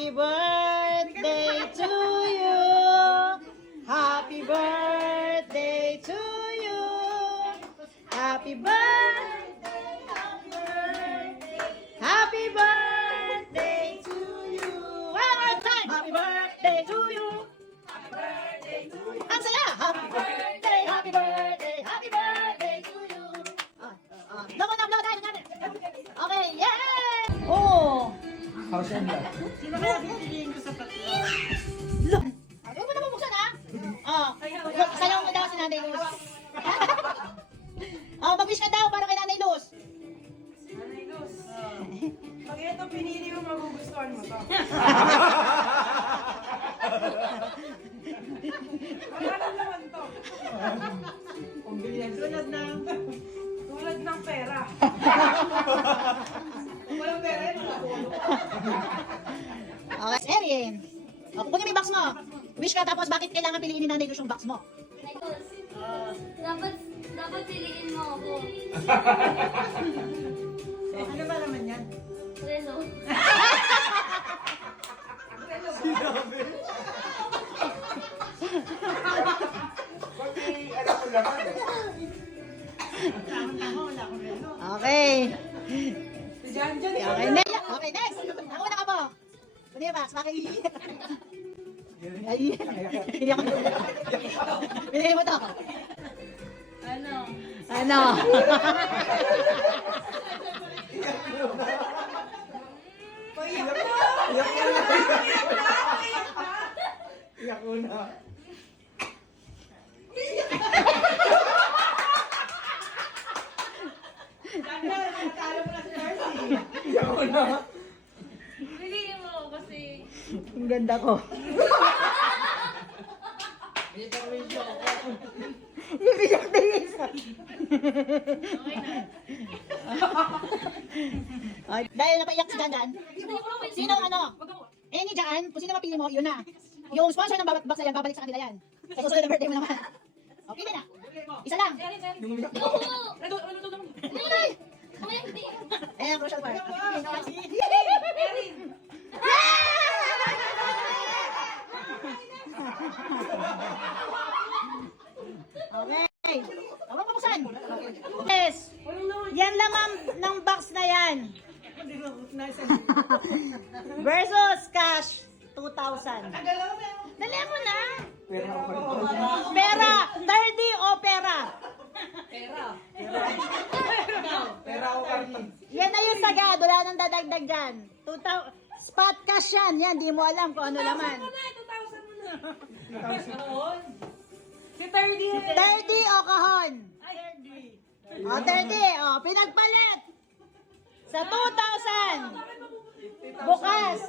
Happy birthday to you. Happy birthday to you. Happy birthday. Happy birthday to you. One more time. Happy birthday to you. Ang saya. Happy birthday. Happy birthday. Happy birthday to you. Blow tayo. Okay, yeah. Oh. House and lot. Sino kaya pipiliin ko sa tatlo? Huwag mo na bubuksan, ha? Sayaw mo daw si Nanay Luz. Mag-wish ka daw para kay Nanay Luz. Nanay Luz. Pag ito pinili mo, magugustuhan mo to. Wala naman to. Tulad ng pera. Walang pera yun. Okay, Erin. Kukunin mo yung box mo. Wish ka, tapos bakit kailangan piliin ni Nanay Luz yung box mo? Dapat piliin mo ako. Ano ba naman yan? Relo. Wala akong relo. Okay. Si Jan Jan. Okay, next. Ako na ka po. Kunin yung box, bakit ay, hindi ako. Pinili mo to. Ano? Payak na! Iyak ko na. Nakakala mo na si Darcy. Iyak ko na. Piliin mo ako kasi Ang ganda ko. Bibigyan na yung isa. Ay, dahil napaiyak si Janjan, sino ano? Any dyan, kung sino mapili mo, yun na. Yung sponsor ng box na yan, babalik sa kanila yan. Sa susunod na birthday mo naman. O, pili na. Isa lang. Ayan, crucial part. Okay. Huwag mo buksan. Yes. Yan laman ng box na yan. Versus cash 2,000. Dali mo na. Pera ako. Pera. 30 o pera. Pera ako kami. Yan na yung sagad. Wala nang dadagdag dyan. 2,000. Spot cash yan. Yan, di mo alam kung ano laman. 2,000 mo na. Si 30. 30 o kahon. Ay, 30. O, 30. O, pinagpalit. Sa 2,000. Bukas.